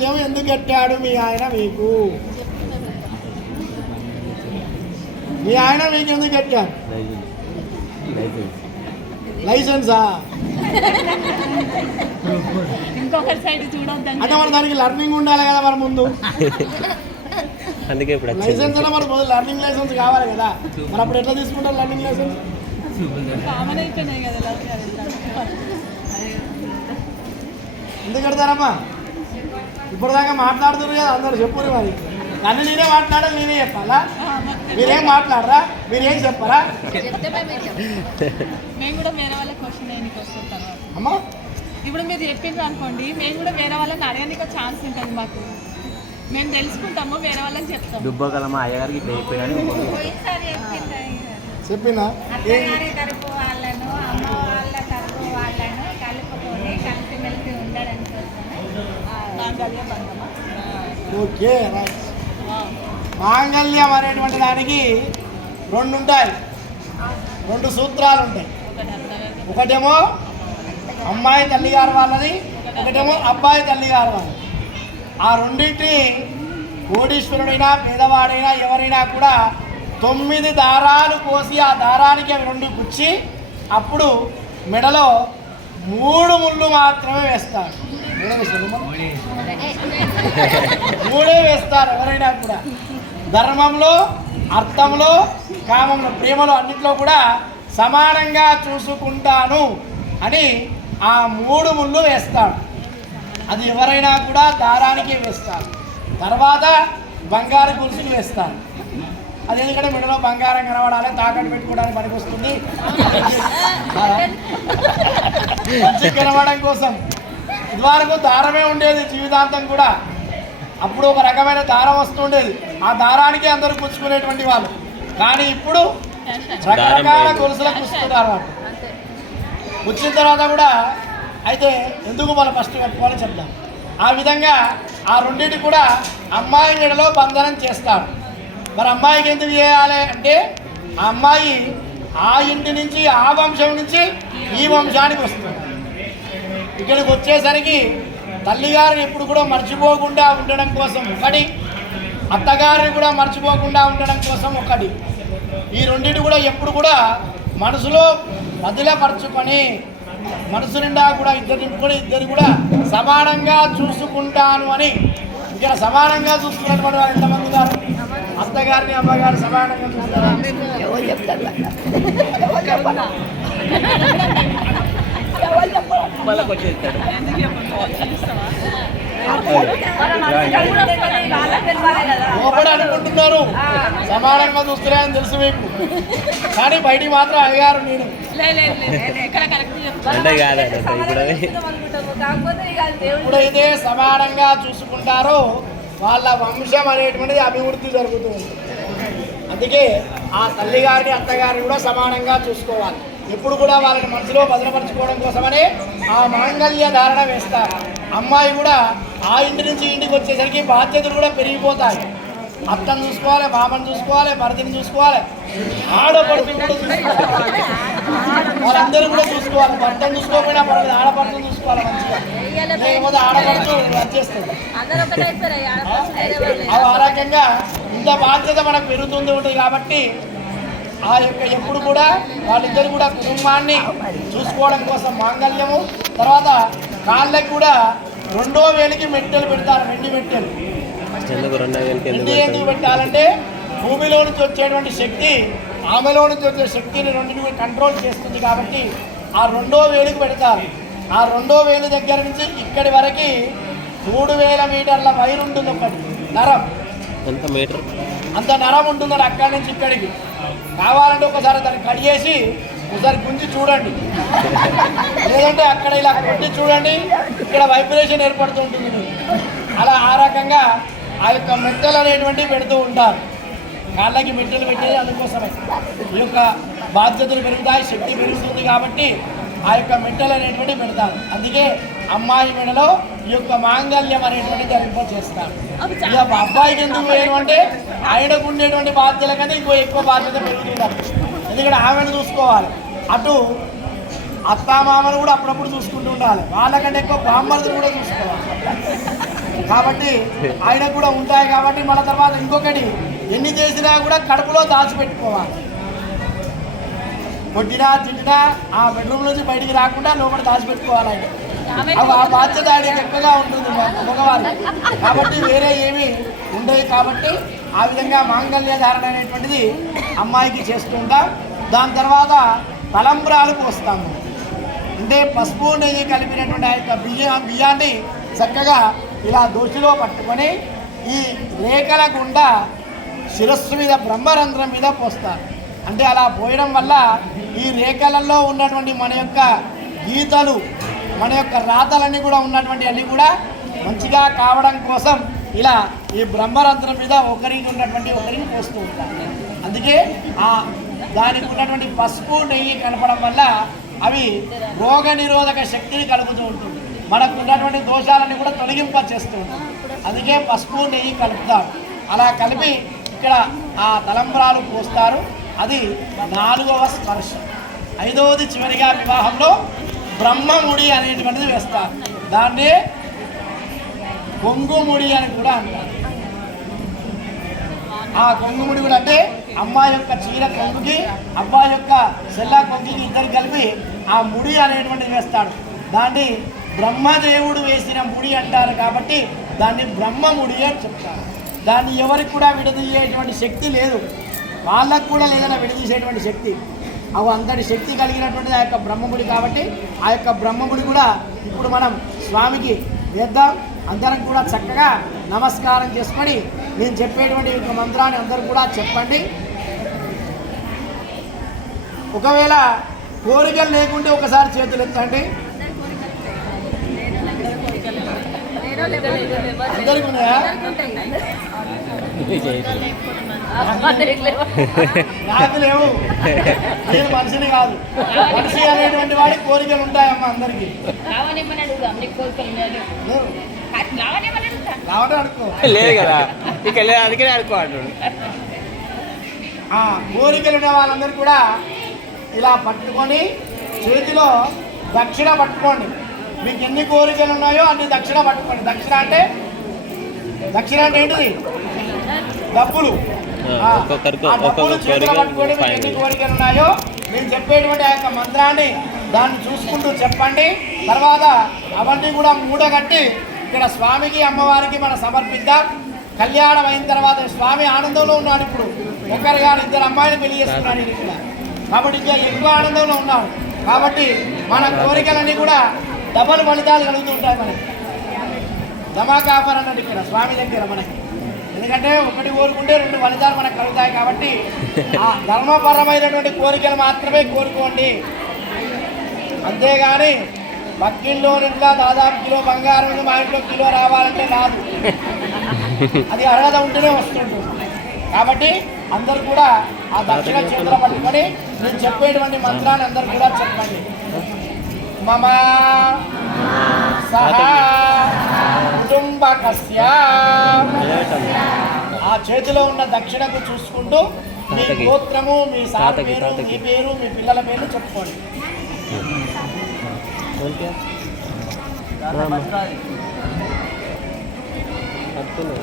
మాంగళ్యం ఎందుకు కట్టాడు మీ ఆయన మీకు? మీ ఆయన మీకు ఎందుకు కట్టాడు లైసెన్సా? ఇంకొకరి సైడ్ చూడొద్దండి. అంటే మరి దానికి లర్నింగ్ ఉండాలి కదా మరి ముందు. అందుకే ఇప్పుడు లైసెన్స్ అంటే మరి ముందు లర్నింగ్ లైసెన్స్ కావాలి కదా. మరి అప్పుడు ఎట్లా తీసుకుంటారు లర్నింగ్ లైసెన్స్ కామన్ అయిపోయినాయి కదా. ఎందుకు కడతారమ్మా? ఇప్పటిదాకా మాట్లాడుతున్నారు కదా అందరు చెప్పురు మరి. నన్ను నేనే మాట్లాడాలి నేనే చెప్పాలా? మరి మాట్లాడరా? మీరేం చెప్పరా మేము కూడా వేరే వాళ్ళ క్వశ్చన్ అమ్మా? ఇప్పుడు మీరు చెప్పిండ్రు అనుకోండి మేము కూడా వేరే వాళ్ళని అడగడానికి ఛాన్స్ ఉంటుంది మాకు. మేము తెలుసుకుంటాము వేరే చెప్తాము. దుబ్బగల మా అయ్యగారికి. చెప్పిందా తరపు వాళ్ళను అమ్మ వాళ్ళ తరపు వాళ్ళను కలుపుకొని కలిసిమెలిసి ఉండడం కోసమే మాంగళ్య బంధమా ఓకే రైట్ మాంగళ్యం అనేటువంటి దానికి రెండు ఉంటాయి. రెండు సూత్రాలు ఉంటాయి. ఒకటేమో అమ్మాయి తల్లిగారు వాళ్ళది ఒకటేమో అబ్బాయి తల్లిగారు వాళ్ళది. ఆ రెండింటిని కోటీశ్వరుడైనా పేదవాడైనా ఎవరైనా కూడా తొమ్మిది దారాలు కోసి ఆ దారానికి అవి రెండు గుచ్చి అప్పుడు మెడలో మూడు ముళ్ళు మాత్రమే వేస్తారు మూడే వేస్తారు అమ్మా? మూడే. వేస్తారు ఎవరైనా కూడా. ధర్మంలో అర్థంలో కామంలో ప్రేమలో అన్నిట్లో కూడా సమానంగా చూసుకుంటాను అని ఆ మూడు ముళ్ళు వేస్తాడు. అది ఎవరైనా కూడా దారానికి వేస్తారు. తర్వాత బంగారు గురుసులు వేస్తారు. అది ఎందుకంటే మెడలో బంగారం కనబడాలి తాకట్టు పెట్టుకోవడానికి పనికొస్తుంది. కనబడడం కోసం. ఇదివరకు దారమే ఉండేది జీవితాంతం కూడా. అప్పుడు ఒక రకమైన దారం వస్తుండేది. ఆ దారానికి అందరూ కూర్చుకునేటువంటి వాళ్ళు. కానీ ఇప్పుడు రకరకాల గొలుసులకు వాళ్ళు. వచ్చిన తర్వాత కూడా అయితే ఎందుకు మనం ఫస్ట్ కట్టుకోవాలని చెప్తాం ఆ విధంగా ఆ రెండింటి కూడా అమ్మాయి మెడలో బంధనం చేస్తారు. మరి అమ్మాయికి ఎందుకు చేయాలి అంటే ఆ అమ్మాయి ఆ ఇంటి నుంచి ఆ వంశం నుంచి ఈ వంశానికి వస్తుంది. ఇక్కడికి వచ్చేసరికి తల్లిగారిని ఎప్పుడు కూడా మర్చిపోకుండా ఉండడం కోసం ఒకటి అత్తగారిని కూడా మర్చిపోకుండా ఉండడం కోసం ఒకటి. ఈ రెండింటి కూడా ఎప్పుడు కూడా మనసులో వదిలపరుచుకొని మనసు నిండా కూడా ఇద్దరు కూడా ఇద్దరు కూడా సమానంగా చూసుకుంటాను అని ఇక్కడ సమానంగా చూసుకున్నటువంటి వారు ఎంతమంది ఉన్నారు? అత్తగారిని అమ్మగారు సమానంగా చూస్తారు? లోపల అనుకుంటున్నారు సమానంగా చూస్తున్నాయని తెలుసు మీకు. కానీ బయటికి మాత్రం అయ్యారు నేను. ఇప్పుడు సమానంగా చూసుకుంటారో వాళ్ళ వంశం అనేటువంటిది అభివృద్ధి జరుగుతుంది అందుకే ఆ తల్లిగారిని అత్తగారిని కూడా సమానంగా చూసుకోవాలి. ఎప్పుడు కూడా వాళ్ళని మనసులో భద్రపరచుకోవడం కోసమనే ఆ మాంగళ్య ధారణ వేస్తారు. అమ్మాయి కూడా ఆ ఇంటి నుంచి ఇంటికి వచ్చేసరికి బాధ్యతలు కూడా పెరిగిపోతాయి. అత్తను చూసుకోవాలి మామని చూసుకోవాలి భర్తని చూసుకోవాలి. చూసుకోవాలి. వాళ్ళందరూ కూడా చూసుకోవాలి. భర్తను చూసుకోకపోయినా పర్వాలేదు ఆడపడుతుని చూసుకోవాలి మంచిగా. లేకపోతే ఆడపడుతూ వచ్చేస్తుంది అందరూ ఒకటైపోయారు ఆడపడుచు వేరే వాళ్ళు ఆ ఆ రకంగా ఇంత బాధ్యత మనకు పెరుగుతుంది ఉంటుంది కాబట్టి ఆ యొక్క ఎప్పుడు కూడా వాళ్ళిద్దరు కూడా కుటుంబాన్ని చూసుకోవడం కోసం మాంగళ్యము. తర్వాత కాళ్ళకి కూడా రెండో వేలికి మెట్టెలు పెడతారు వెండి మెట్టెలు. రెండో ఎందుకు పెట్టాలంటే భూమిలో నుంచి వచ్చేటువంటి శక్తి ఆమెలో నుంచి వచ్చే శక్తిని రెండింటిని కంట్రోల్ చేస్తుంది కాబట్టి ఆ రెండో వేలికి పెడతారు. ఆ రెండో వేలు దగ్గర నుంచి ఇక్కడి వరకు మూడు వేల మీటర్ల వైర్ ఉంటుంది ఒకటి నరం. ఎంత మీటర్? అంత నరం ఉంటుందని అక్కడి నుంచి ఇక్కడికి. కావాలంటే ఒకసారి దాన్ని కడిగేసి ఒకసారి గుంజి చూడండి. లేదంటే అక్కడ ఇలా కొట్టి చూడండి ఇక్కడ వైబ్రేషన్ ఏర్పడుతుంటుంది. అలా ఆ రకంగా ఆ యొక్క మెట్టలు అనేటువంటివి పెడుతూ ఉంటారు. కాళ్ళకి మెట్టలు పెట్టేది అందుకోసమే. ఈ యొక్క బాధ్యతలు పెరుగుతాయి శక్తి పెరుగుతుంది కాబట్టి ఆ యొక్క మెట్టలు అనేటువంటివి పెడతారు. అందుకే అమ్మాయి మెడలో ఈ యొక్క మాంగళ్యం అనేటువంటి ధరింప చేస్తారు. ఇక అబ్బాయికి ఎందుకు వేయడం అంటే ఆయనకు ఉండేటువంటి బాధ్యతల కంటే ఇంకో ఎక్కువ బాధ్యత పెరుగుతున్నారు ఎందుకంటే ఆమెను చూసుకోవాలి. అటు అత్తామామను కూడా అప్పుడప్పుడు చూసుకుంటూ ఉండాలి. వాళ్ళకంటే ఎక్కువ బామ్మర్ని కూడా చూసుకోవాలి. కాబట్టి ఆయన కూడా ఉంటాయి కాబట్టి మళ్ళీ తర్వాత ఇంకొకటి ఎన్ని చేసినా కూడా కడుపులో దాచిపెట్టుకోవాలి. కొట్టినా తిట్టినా ఆ బెడ్రూమ్ నుంచి బయటికి రాకుండా లోపల దాచిపెట్టుకోవాలి ఆయన. ఆ బాధ్యత ఆయనకి ఎక్కువగా ఉంటుంది మా మగవారు. కాబట్టి వేరే ఏమి ఉండేవి కాబట్టి ఆ విధంగా మాంగళ్య ధారణ అనేటువంటిది అమ్మాయికి చేస్తూ ఉంటాం. దాని తర్వాత తలంబ్రాలు పోస్తాము. అంటే పసుపు నెయ్యి కలిపినటువంటి ఆ యొక్క బియ్య బియ్యాన్ని చక్కగా ఇలా దోశలో పట్టుకొని ఈ రేఖల గుండా శిరస్సు మీద బ్రహ్మరంధ్రం మీద పోస్తారు. అంటే అలా పోయడం వల్ల ఈ రేఖలలో ఉన్నటువంటి మన యొక్క గీతలు మన యొక్క రాతలన్నీ కూడా ఉన్నటువంటి అన్నీ కూడా మంచిగా కావడం కోసం ఇలా ఈ బ్రహ్మరంధ్రం మీద ఒకరికి ఉన్నటువంటి ఒకరికి పోస్తూ ఉంటారు. అందుకే ఆ దానికి ఉన్నటువంటి పసుపు నెయ్యి కనపడం వల్ల అవి రోగ నిరోధక శక్తిని కలుగుతూ ఉంటుంది. మనకు ఉన్నటువంటి దోషాలని కూడా తొలగింప చేస్తూ అందుకే పసుపు నెయ్యి కలుపుతారు. అలా కలిపి ఇక్కడ ఆ తలంబ్రాలు పోస్తారు. అది నాలుగవ స్పర్శ. ఐదవది చివరిగా వివాహంలో బ్రహ్మముడి అనేటువంటిది వేస్తారు. దాన్ని కొంగుముడి అని కూడా అంటారు. ఆ కొంగుముడి కూడా అంటే అమ్మాయి యొక్క చీర కొంగుకి అబ్బాయి యొక్క సెల్లా కొంగుకి ఇద్దరు కలిపి ఆ ముడి అనేటువంటిది వేస్తాడు దాన్ని బ్రహ్మదేవుడు వేసిన ముడి అంటారు కాబట్టి దాన్ని బ్రహ్మముడి అని చెప్తారు. దాన్ని ఎవరికి కూడా విడదీయేటువంటి శక్తి లేదు. వాళ్ళకు కూడా లేదన్నా విడదీసేటువంటి శక్తి. అవి అంతటి శక్తి కలిగినటువంటిది ఆ యొక్క బ్రహ్మముడి కాబట్టి ఆ యొక్క బ్రహ్మముడి కూడా ఇప్పుడు మనం స్వామికి వేద్దాం. అందరం కూడా చక్కగా నమస్కారం చేసుకొని నేను చెప్పేటువంటి యొక్క మంత్రాన్ని అందరూ కూడా చెప్పండి. ఒకవేళ కోరికలు లేకుంటే ఒకసారి చేతులు ఎత్తండి లేవు నేను మనిషిని కాదు. మనిషి అనేటువంటి వాడి కోరికలు ఉంటాయమ్మా అందరికి రావడం లేదు కదా ఇక లేదు అందుకనే కోరికలు ఉన్న వాళ్ళందరూ కూడా ఇలా పట్టుకొని చేతిలో దక్షిణ పట్టుకోండి. మీకు ఎన్ని కోరికలు ఉన్నాయో అన్ని దక్షిణ పట్టుకోండి. దక్షిణ అంటే? దక్షిణ అంటే ఏంటిది? డబ్బులు. ఎన్ని. కోరికలు ఉన్నాయో నేను చెప్పేటువంటి ఆ యొక్క మంత్రాన్ని దాన్ని చూసుకుంటూ చెప్పండి. తర్వాత అవన్నీ కూడా మూడగట్టి ఇక్కడ స్వామికి అమ్మవారికి మనం సమర్పిద్దాం. కళ్యాణం అయిన తర్వాత స్వామి ఆనందంలో ఉన్నాడు ఇప్పుడు. ఒకరు గారు ఇద్దరు అమ్మాయిని పెళ్ళి చేసుకున్నాడు కాబట్టి ఇంకా ఎక్కువ ఆనందంలో ఉన్నాడు కాబట్టి మన కోరికలన్నీ కూడా డబల్ ఫలితాలు కలుగుతూ ఉంటాయి మనకి. ధమాకా ఆఫర్ అన్నట్టు ఇక్కడ స్వామి దగ్గర మనకి. ఎందుకంటే ఒకటి కోరుకుంటే రెండు ఫలితాలు మనకు కలుగుతాయి కాబట్టి ఆ ధర్మపరమైనటువంటి కోరికలు మాత్రమే కోరుకోండి. అంతేగాని పక్కిల్లో ఇంట్లో దాదాపు కిలో బంగారం మా ఇంట్లో కిలో రావాలంటే రాదు. అది అర్హత ఉంటేనే వస్తుంటుంది. కాబట్టి అందరు కూడా ఆ దక్షిణ చేతులు పట్టుకొని నేను చెప్పేటువంటి మంత్రాన్ని అందరు కూడా చెప్పండి. మమ సహ కుటుంబకస్య ఆ చేతిలో ఉన్న దక్షిణకు చూసుకుంటూ మీ. గోత్రము మీ సార్ పేరు మీ. పేరు మీ పిల్లల పేరు చెప్పుకోండి పట్టుకున్నా